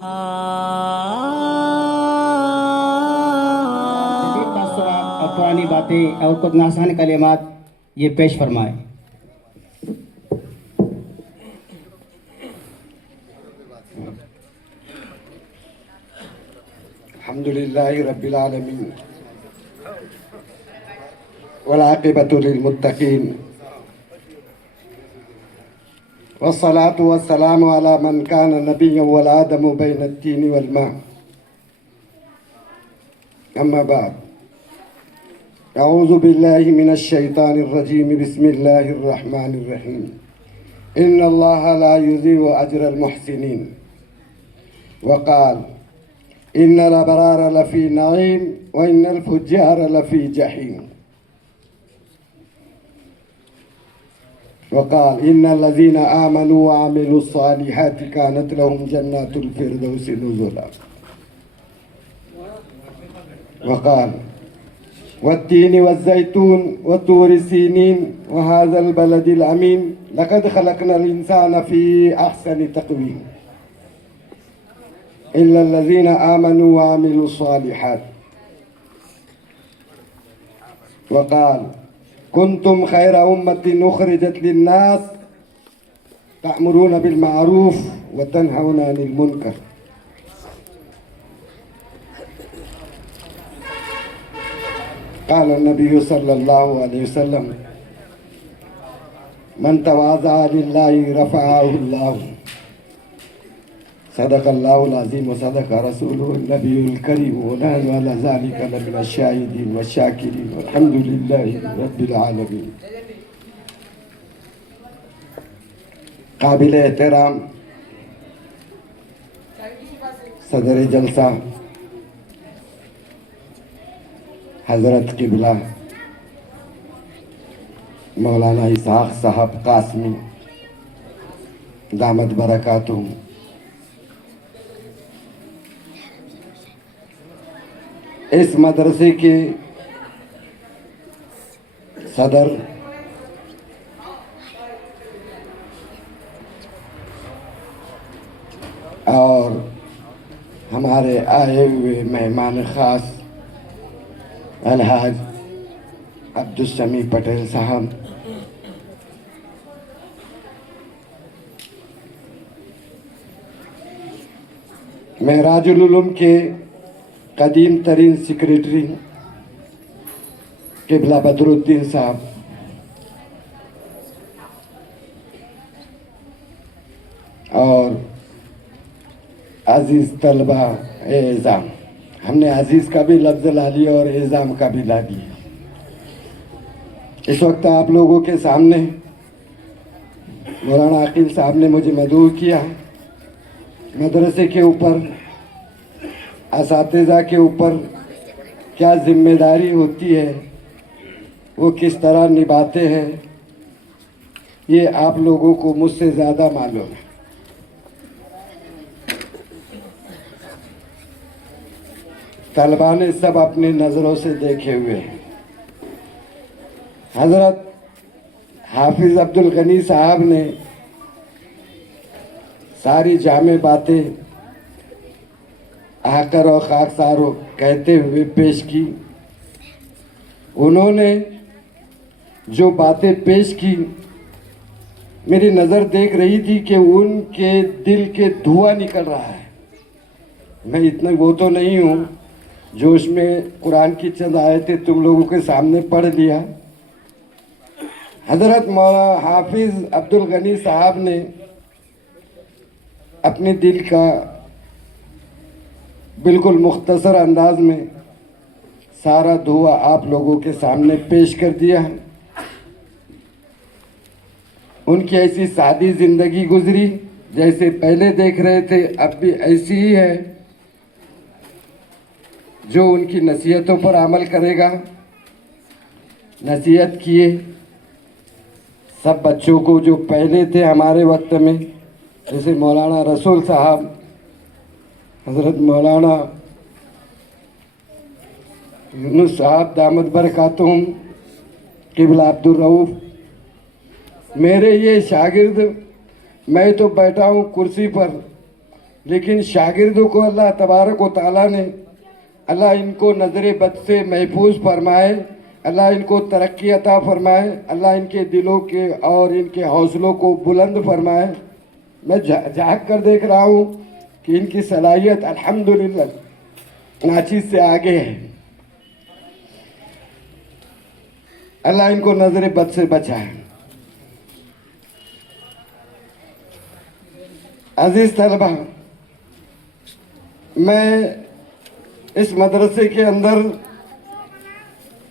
जदीद तासुरात और पुरानी बातें और कुछ नासान कलिमात ये पेश फरमाए। अल्हम्दुलिल्लाहि रब्बिल आलमीन वल आक़िबतु लिल मुत्तक़ीन वस्सलातु वस्सलामु अला मन कान नबिय्यन वल आदमु बैन अत्तीनि वल मा। अम्मा बाद, अऊज़ु बिल्लाहि मिनश शैतानिर रजीम, बिस्मिल्लाहिर रहमानिर रहीम। इन्नल्लाहा ला युज़ीउ अजरल मुहसिनीन वक़ाल इन्नल अबरार लफ़ी नईम व इन्नल फुज्जार लफ़ी जहीम वक़ाल इन्नल्लज़ीना आमनू व अमिलुस्सालिहाति कानत लहुम जन्नातुल फ़िरदौसी नुज़ुला वक़ाल वत्तीनि वज़्ज़ैतून व तूरि सीनीन व हाज़ल बलदिल अमीन लक़द ख़लक़नल इंसान फ़ी अहसनि तक़वीम इल्लल्लज़ीना आमनू व अमिलुस्सालिहात वक़ाल कुन्तुम खैरा उम्मतिन उख़रिजत लिन्नास तअमुरूना बिल मारूफ व तनहौना अनिल मुनकर। क़ाल नबी सल्लल्लाहु अलैहि वसल्लम मन तवाज़अ लिल्लाहि रफ़अहुल्लाह। सदक़ल्लाहुल अज़ीम व सदक़ रसूलुहुन नबियुल करीम व नहनु अला ज़ालिका लमिनश शाहिदीन व शाकिरीन वल्हम्दुलिल्लाहि रब्बिल आलमीन। काबिल एहतराम सदर जलसा हज़रत क़िबला मौलाना इसहाक़ साहब कासमी दामत बरकातुहुम, इस मदरसे के सदर और हमारे आए हुए मेहमान ख़ास अलहाज अब्दुस्समी पटेल साहब, महराजुल उलूम के कदीम तरीन सेक्रेटरी क़िबला बदरुद्दीन साहब, और अज़ीज़ तलबा एज़ाम, हमने अज़ीज़ का भी लफ्ज़ ला लिया और एज़ाम का भी ला लिया। इस वक्त आप लोगों के सामने मौलाना अकील साहब ने मुझे मदऊ किया। मदरसे के ऊपर, असातिज़ा के ऊपर क्या जिम्मेदारी होती है, वो किस तरह निभाते हैं, ये आप लोगों को मुझसे ज़्यादा मालूम है। तलबा ने सब अपनी नज़रों से देखे हुए हैं। हज़रत हाफिज़ अब्दुल गनी साहब ने सारी जामे बातें आकर और खाकसारों कहते हुए पेश की। उन्होंने जो बातें पेश की, मेरी नज़र देख रही थी कि उनके दिल के धुआं निकल रहा है। मैं इतना वो तो नहीं हूँ जो उसमें कुरान की चंद आयतें तुम लोगों के सामने पढ़ दिया। हज़रत मौलाना हाफिज़ अब्दुल गनी साहब ने अपने दिल का बिल्कुल मुख्तसर अंदाज में सारा धुआं आप लोगों के सामने पेश कर दिया है। उनकी ऐसी सादी ज़िंदगी गुजरी, जैसे पहले देख रहे थे अब भी ऐसी ही है। जो उनकी नसीहतों पर अमल करेगा, नसीहत किए सब बच्चों को जो पहले थे हमारे वक्त में, जैसे मौलाना रसूल साहब, हज़रत मौलाना यूनुस साहब दामत बरकातुहुम, क़िबला अब्दुल रऊफ़, मेरे ये शागिर्द, मैं तो बैठा हूँ कुर्सी पर लेकिन शागिर्दों को अल्लाह तबारक व तआला ने, अल्लाह इनको नज़र बद से महफूज फरमाए, अल्लाह इनको तरक्की अता फरमाए, अल्लाह इनके दिलों के और इनके हौसलों को बुलंद फरमाए। मैं झाँक कर देख रहा हूँ कि इनकी सलाहियत अल्हम्दुलिल्लाह नाचीज़ से आगे है। अल्लाह इनको नजर बद से बचाए। अजीज तलबा, मैं इस मदरसे के अंदर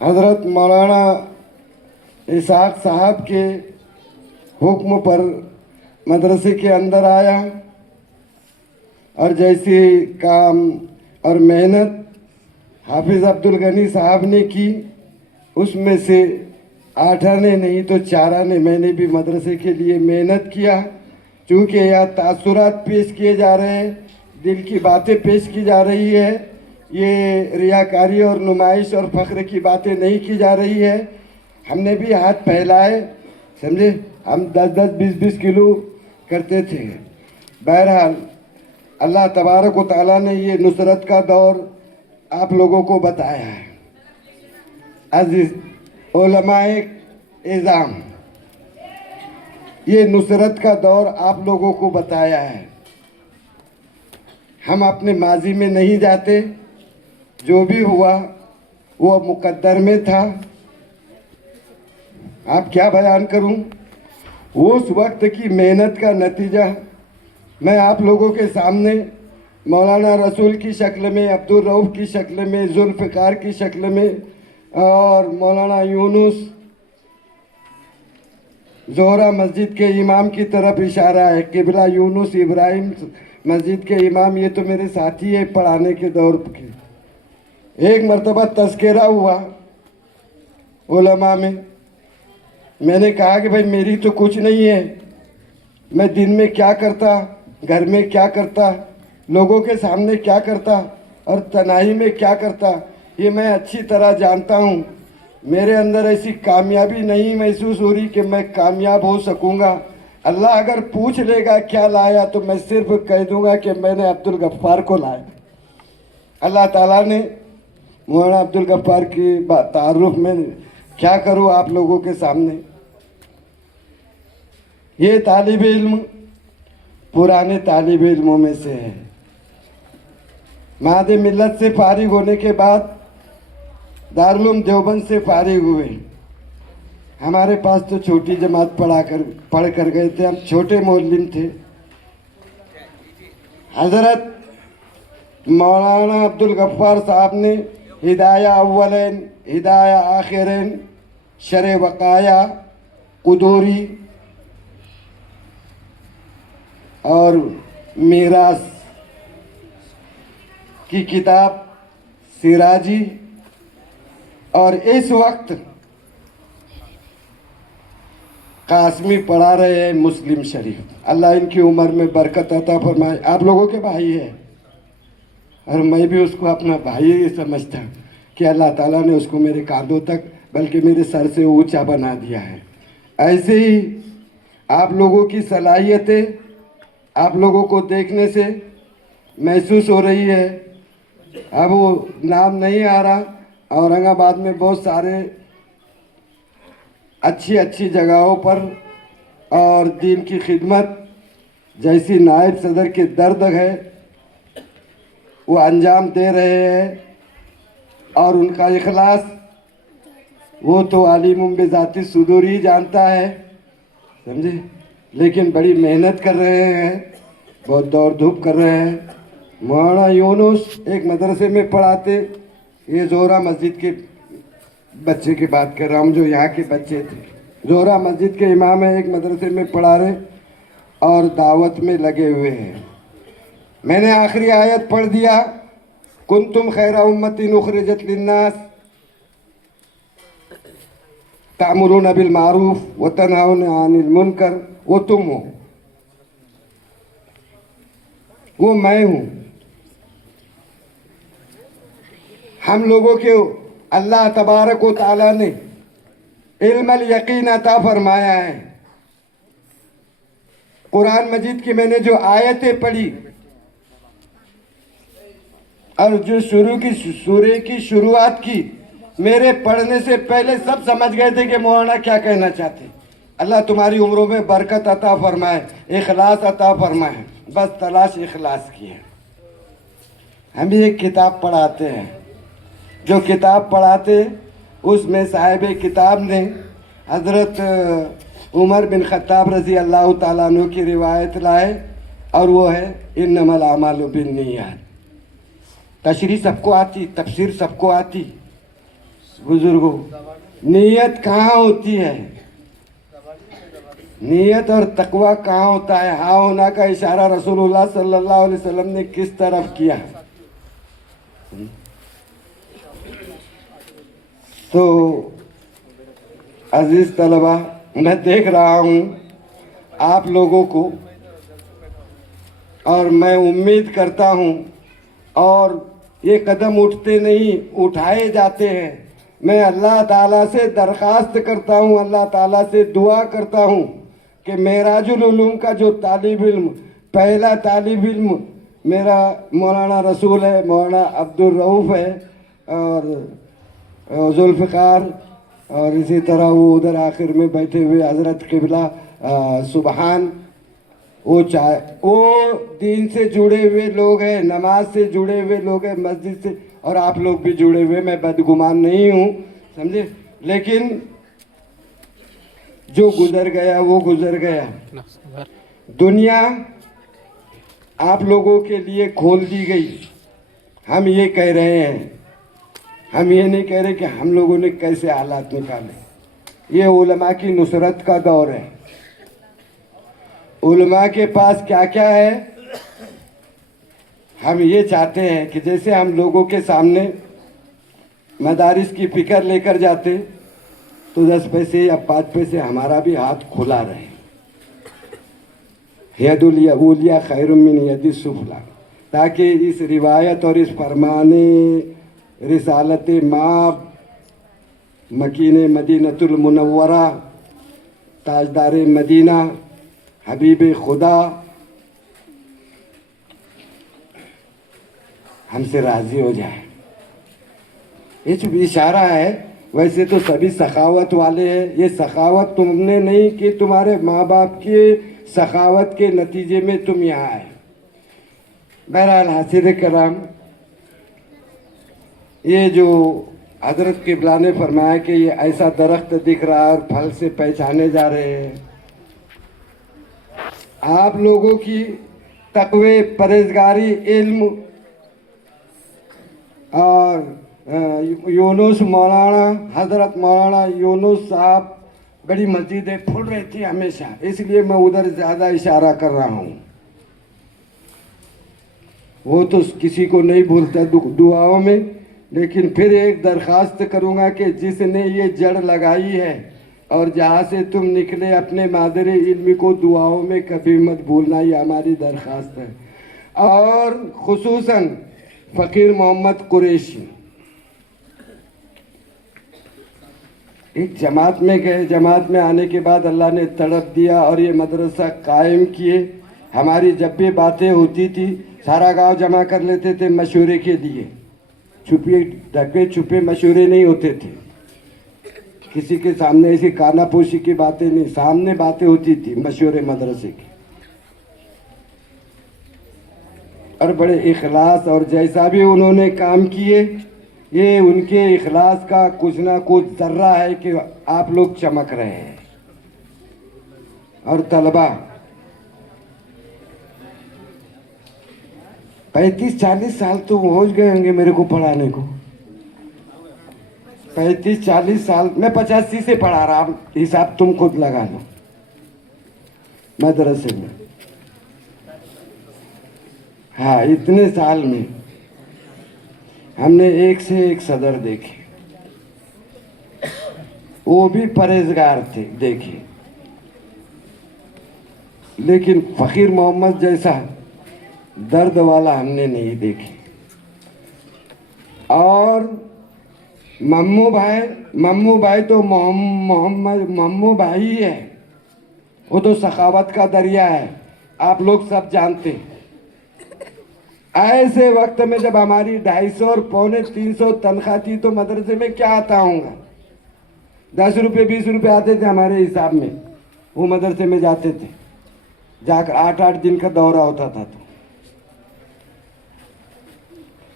हज़रत मौलाना इसाक साहब के हुक्म पर मदरसे के अंदर आया और जैसे काम और मेहनत हाफिज़ अब्दुल गनी साहब ने की, उसमें से 8 आने नहीं तो 4 आने मैंने भी मदरसे के लिए मेहनत किया। चूँकि यहाँ तासुरात पेश किए जा रहे हैं, दिल की बातें पेश की जा रही है, ये रियाकारी और नुमाइश और फ़ख्र की बातें नहीं की जा रही है। हमने भी हाथ फैलाए, समझे, हम 10-10, 20-20 किलो करते थे। बहरहाल अल्लाह तबारक व तआला ने ये नुसरत का दौर आप लोगों को बताया है। अजीज उलमाए इज़ाम, ये नुसरत का दौर आप लोगों को बताया है। हम अपने माजी में नहीं जाते, जो भी हुआ वो मुकद्दर में था। आप क्या बयान करूं, उस वक्त की मेहनत का नतीजा मैं आप लोगों के सामने मौलाना रसूल की शक्ल में, अब्दुल रऊफ़ की शक्ल में, जुल्फ़िकार की शक्ल में और मौलाना यूनुस जोहरा मस्जिद के इमाम की तरफ इशारा है। किबला यूनुस इब्राहिम मस्जिद के इमाम, ये तो मेरे साथी है पढ़ाने के दौर के। एक मर्तबा तज़किरा हुआ उलमा में, मैंने कहा कि भाई मेरी तो कुछ नहीं है, मैं दिन में क्या करता, घर में क्या करता, लोगों के सामने क्या करता और तनाई में क्या करता, ये मैं अच्छी तरह जानता हूँ। मेरे अंदर ऐसी कामयाबी नहीं महसूस हो रही कि मैं कामयाब हो सकूँगा। अल्लाह अगर पूछ लेगा क्या लाया, तो मैं सिर्फ कह दूँगा कि मैंने अब्दुल गफ्फार को लाया। अल्लाह ताला ने मौलाना अब्दुल गफ्फार की तारुफ में क्या करूँ आप लोगों के सामने। ये तालिब इल्म पुराने तालिब इल्मों में से है। मादे मिल्लत से फारिग होने के बाद दारुल देवबंद से फारिग हुए। हमारे पास तो छोटी जमात पढ़ कर गए थे, हम छोटे मौलवी थे। हज़रत मौलाना अब्दुल गफ्फार साहब ने हिदाया अव्वलैन, हिदाया आखिरैन, शरे वक़ाया, कुदूरी और मीरास की किताब, सिराजी, और इस वक्त कासमी पढ़ा रहे हैं मुस्लिम शरीफ। अल्लाह इनकी उम्र में बरकत अता फरमाए। आप लोगों के भाई है और मैं भी उसको अपना भाई ही समझता कि अल्लाह ताला ने उसको मेरे कांधों तक, बल्कि मेरे सर से ऊंचा बना दिया है। ऐसे ही आप लोगों की सलाहियतें आप लोगों को देखने से महसूस हो रही है। अब वो नाम नहीं आ रहा, औरंगाबाद में बहुत सारे अच्छी अच्छी जगहों पर और दीन की खिदमत जैसी नायब सदर के दर्द है वो अंजाम दे रहे हैं, और उनका इखलास वो तो आलिम बिज़ाती सुदूर ही जानता है, समझे। लेकिन बड़ी मेहनत कर रहे हैं, बहुत दौड़ धूप कर रहे हैं। मौलाना यूनुस एक मदरसे में पढ़ाते, ये जोहरा मस्जिद के बच्चे की बात कर रहा हूँ, जो यहाँ के बच्चे थे। जोहरा मस्जिद के इमाम है, एक मदरसे में पढ़ा रहे और दावत में लगे हुए हैं। मैंने आखिरी आयत पढ़ दिया, कुंतुम खैरा उम्मतिन उखरिजत लिन्नास तामुरून बिल मारूफ व तनहाउन अनिल मुनकर, वो तुम हो, वो मैं हूँ। हम लोगों के अल्लाह तबारक व तआला ने इल्मल यकीन अता फरमाया है। कुरान मजीद की मैंने जो आयतें पढ़ी, और जो सूर्य की शुरुआत की, मेरे पढ़ने से पहले सब समझ गए थे कि मौलाना क्या कहना चाहते। अल्लाह तुम्हारी उम्रों में बरकत अता फरमाए, इखलास अता फरमाए, बस तलाश इखलास की है। हम एक किताब पढ़ाते हैं, जो किताब पढ़ाते उसमें साहिब किताब ने हज़रत उमर बिन ख़त्ताब रज़ी अल्लाह ताला अन्हु की रिवायत लाए, और वो है इन्नमल आमालु बिन्नियात। तशरीह सबको आती, तफसीर सबको आती। बुजुर्गों, नीयत कहाँ होती है? नीयत और तकवा कहाँ होता है? हाँ होना का इशारा रसूलुल्लाह सल्लल्लाहु अलैहि वसल्लम ने किस तरफ किया? तो अजीज तलबा, मैं देख रहा हूँ आप लोगों को, और मैं उम्मीद करता हूँ, और ये कदम उठते नहीं उठाए जाते हैं। मैं अल्लाह ताला से दरख्वास्त करता हूँ, अल्लाह ताला से दुआ करता हूँ कि मेराजुल उलूम का जो तालिब इल्म, पहला तालिब इल्म मेरा मौलाना रसूल है, मौलाना अब्दुल रऊफ़ है, और जुल्फ़िकार, और इसी तरह वो उधर आखिर में बैठे हुए हज़रत क़िबला सुबहान, वो दीन से जुड़े हुए लोग हैं, नमाज से जुड़े हुए लोग हैं, मस्जिद से, और आप लोग भी जुड़े हुए, मैं बदगुमान नहीं हूँ, समझे। लेकिन जो गुजर गया वो गुजर गया। दुनिया आप लोगों के लिए खोल दी गई। हम ये कह रहे हैं, हम ये नहीं कह रहे कि हम लोगों ने कैसे हालात निकाले। ये उलमा की नुसरत का दौर है। उलमा के पास क्या क्या है, हम ये चाहते हैं कि जैसे हम लोगों के सामने मदारिस की फ़िक्र लेकर जाते, तो 10 पैसे या 5 पैसे हमारा भी हाथ खुला रहे। यदुलिया खैरुम मिन यदि सुफला, ताकि इस रिवायत और इस फरमाने रिसालत माँ मकीन मदीनतुल मुनव्वरा, ताजदार मदीना, हबीब खुदा हमसे राज़ी हो जाए। ये जो इशारा है, वैसे तो सभी सखावत वाले हैं। ये सखावत तुमने नहीं कि तुम्हारे माँ बाप के सखावत के नतीजे में तुम यहाँ आए। बहरहाल हासिल कराम, ये जो हज़रत क़िबला ने फरमाया कि ये ऐसा दरख्त दिख रहा है और फल से पहचाने जा रहे हैं, आप लोगों की तक़वे, परहेज़गारी, इल्म और यूनुस मौलाना, हज़रत मौलाना यूनुस साहब, बड़ी मस्जिदें फुल रही थी हमेशा, इसलिए मैं उधर ज़्यादा इशारा कर रहा हूँ। वो तो किसी को नहीं भूलता दुआओं में, लेकिन फिर एक दरख्वास्त करूँगा कि जिसने ये जड़ लगाई है और जहाँ से तुम निकले अपने मादरे इल्म को दुआओं में कभी मत भूलना, ये हमारी दरख्वास्त है। और खुसूसन फ़कीर मोहम्मद कुरैशी एक जमात में गए, जमात में आने के बाद अल्लाह ने तड़प दिया और ये मदरसा कायम किए। हमारी जब भी बातें होती थी, सारा गांव जमा कर लेते थे मशवरे के लिए। छुपे ढके छुपे मशवरे नहीं होते थे, किसी के सामने ऐसी कानापोशी की बातें नहीं, सामने बातें होती थी मशवरे मदरसे की। और बड़े इखलास, और जैसा भी उन्होंने काम किए, ये उनके इखलास का कुछ ना कुछ जर्रा है कि आप लोग चमक रहे हैं। और तलबा 35-40 साल तो हो गए होंगे मेरे को पढ़ाने को। 35-40 साल, मैं 85 से पढ़ा रहा, हिसाब तुम खुद लगा लो मदरसे में। हाँ, इतने साल में हमने एक से एक सदर देखे, वो भी परहेजगार थे देखे, लेकिन फ़कीर मोहम्मद जैसा दर्द वाला हमने नहीं देखे। और मम्मू भाई तो मम्मू भाई ही है, वो तो सखावत का दरिया है, आप लोग सब जानते हैं। ऐसे वक्त में जब हमारी 250 और 250 तनख्वाह थी तो मदरसे में क्या आता होगा। 10 रुपये 20 रुपये आते थे हमारे हिसाब में, वो मदरसे में जाते थे, जाकर 8-8 दिन का दौरा होता था। तो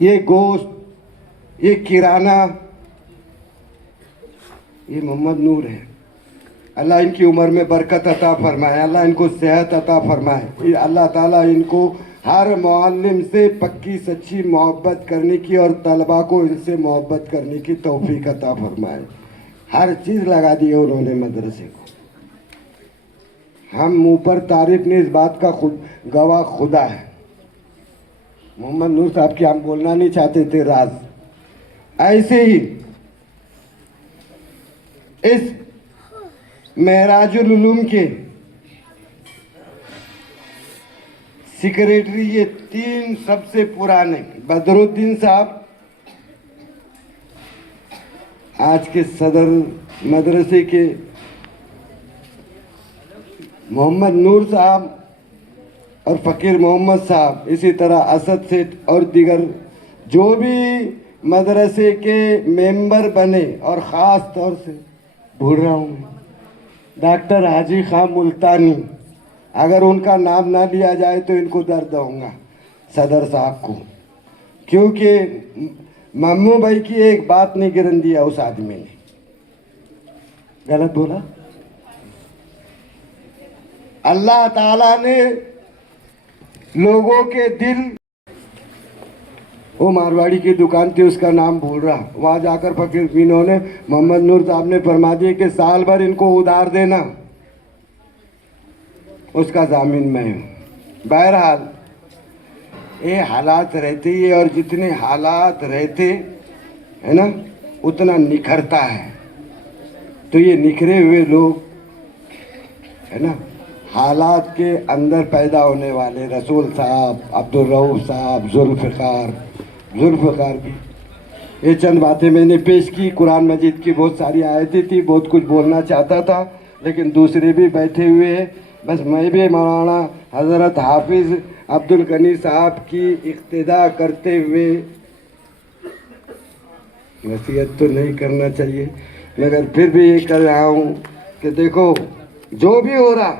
ये गोश्त, ये किराना, ये मोहम्मद नूर है। अल्लाह इनकी उम्र में बरकत अता फरमाए, अल्लाह इनको सेहत अता फरमाए, अल्लाह ताला इनको हर मुअल्लिम से पक्की सच्ची मोहब्बत करने की और तलबा को इनसे मोहब्बत करने की तौफीक अता फरमाए। हर चीज़ लगा दी है उन्होंने मदरसे को। हम मुँह पर तारीफ नहीं, इस बात का खुद गवाह खुदा है। मोहम्मद नूर साहब की हम बोलना नहीं चाहते थे राज। ऐसे ही इस महराजुल उलूम के सेक्रेटरी ये 3 सबसे पुराने, बदरुद्दीन साहब आज के सदर मदरसे के, मोहम्मद नूर साहब और फ़कीर मोहम्मद साहब, इसी तरह असद सेठ और दिगर जो भी मदरसे के मेंबर बने, और ख़ास तौर से भूल रहा हूँ मैं डॉक्टर हाजी खां मुल्तानी, अगर उनका नाम ना लिया जाए तो इनको दर्द होगा सदर साहब को, क्योंकि मम्मू भाई की एक बात नहीं गिरन दिया उस आदमी ने। गलत बोला? अल्लाह ताला ने लोगों के दिल, वो मारवाड़ी की दुकान थी उसका नाम भूल रहा, वहाँ जाकर फकीर इन्होंने मोहम्मद नूर साहब ने फरमा दिए कि साल भर इनको उधार देना, उसका जामिन मैं हूँ। बहरहाल ये हालात रहते ही, और जितने हालात रहते है ना उतना निखरता है। तो ये निखरे हुए लोग है ना, हालात के अंदर पैदा होने वाले रसूल साहब, अब्दुल रऊफ साहब, जुल्फ़िकार भी, ये चंद बातें मैंने पेश की। कुरान मजीद की बहुत सारी आयतें थी, बहुत कुछ बोलना चाहता था, लेकिन दूसरे भी बैठे हुए हैं। बस मैं भी मौलाना हज़रत हाफिज़ अब्दुल गनी साहब की इक्तिदा करते हुए, नसीहत तो नहीं करना चाहिए मगर फिर भी ये कर रहा हूँ कि देखो जो भी हो रहा,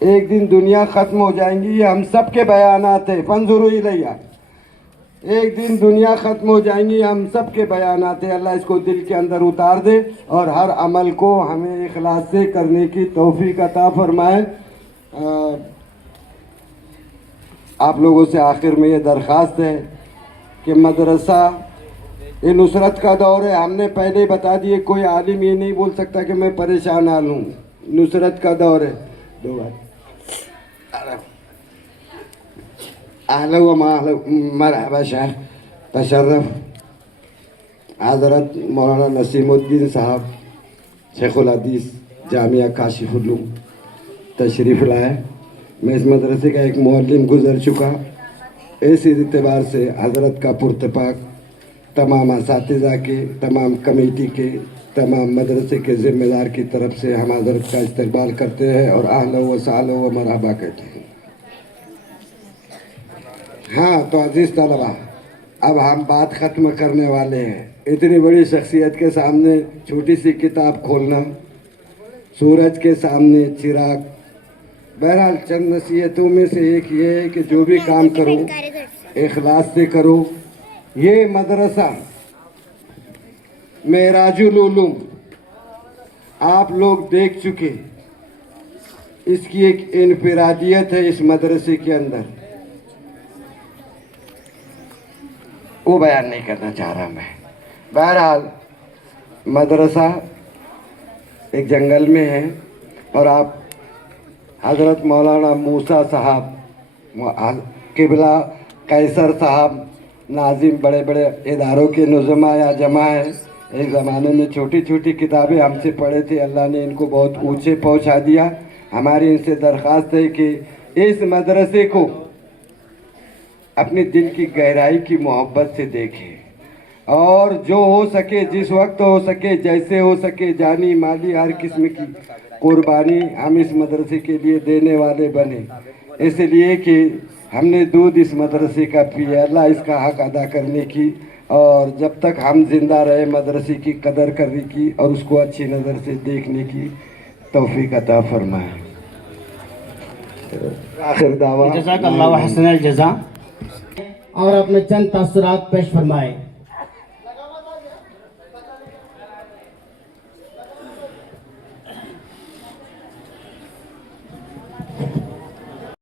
एक दिन दुनिया ख़त्म हो जाएंगी, ये हम सब के बयानात है। फंजुरू इलैया, एक दिन दुनिया ख़त्म हो जाएंगी, हम सब के बयानात है। अल्लाह इसको दिल के अंदर उतार दे और हर अमल को हमें इखलास से करने की तौफीक अता फरमाए। आप लोगों से आखिर में ये दरख्वास्त है कि मदरसा ये नुसरत का दौर है। हमने पहले बता दिए, कोई आलिम ये नहीं बोल सकता कि मैं परेशान हाल हूँ। नुसरत का दौर है। दो बार आलो मरहबा शाह तशर्रफ हज़रत मौलाना नसीमुद्दीन साहब शेखुल हदीस जामिया काशिफुल उलूम तशरीफ़ लाए। मैं इस मदरसे का एक मुअल्लिम गुज़र चुका, इस एतबार से हज़रत का पुरतपाक तमाम असातिज़ा के, तमाम कमेटी के, तमाम मदरसे के ज़िम्मेदार की तरफ से हम हज़रत का इस्तकबाल करते हैं और आहला व सहला व मरहबा कहते हैं। हाँ तो अजीज़ तलबा, अब हम बात ख़त्म करने वाले हैं। इतनी बड़ी शख्सियत के सामने छोटी सी किताब खोलना, सूरज के सामने चिराग। बहरहाल चंद नसीहतों में से एक ये है कि जो भी काम करो इखलास से करो। ये मदरसा महराजुल उलूम आप लोग देख चुके, इसकी एक इनफरादियत है इस मदरसे के अंदर, वो बयान नहीं करना चाह रहा मैं। बहरहाल मदरसा एक जंगल में है और आप हज़रत मौलाना मूसा साहब, किबला कैसर साहब, नाजिम, बड़े बड़े इदारों के नुज़मा या जमा है। एक ज़माने में छोटी छोटी किताबें हमसे पढ़े थे, अल्लाह ने इनको बहुत ऊंचे पहुंचा दिया। हमारी इनसे दरख्वास्त है कि इस मदरसे को अपने दिल की गहराई की मोहब्बत से देखें और जो हो सके, जिस वक्त हो सके, जैसे हो सके, जानी माली हर किस्म की कुर्बानी हम इस मदरसे के लिए देने वाले बने, इसलिए कि हमने दूध इस मदरसे का पिया, अल्लाह इसका हक अदा करने की और जब तक हम जिंदा रहे मदरसे की कदर करने की और उसको अच्छी नज़र से देखने की तौफीक अता फरमाए। आखिर दावा जज़ाकल्लाहु हसनल जज़ा। और अपने चंद तासुरात पेश फरमाए।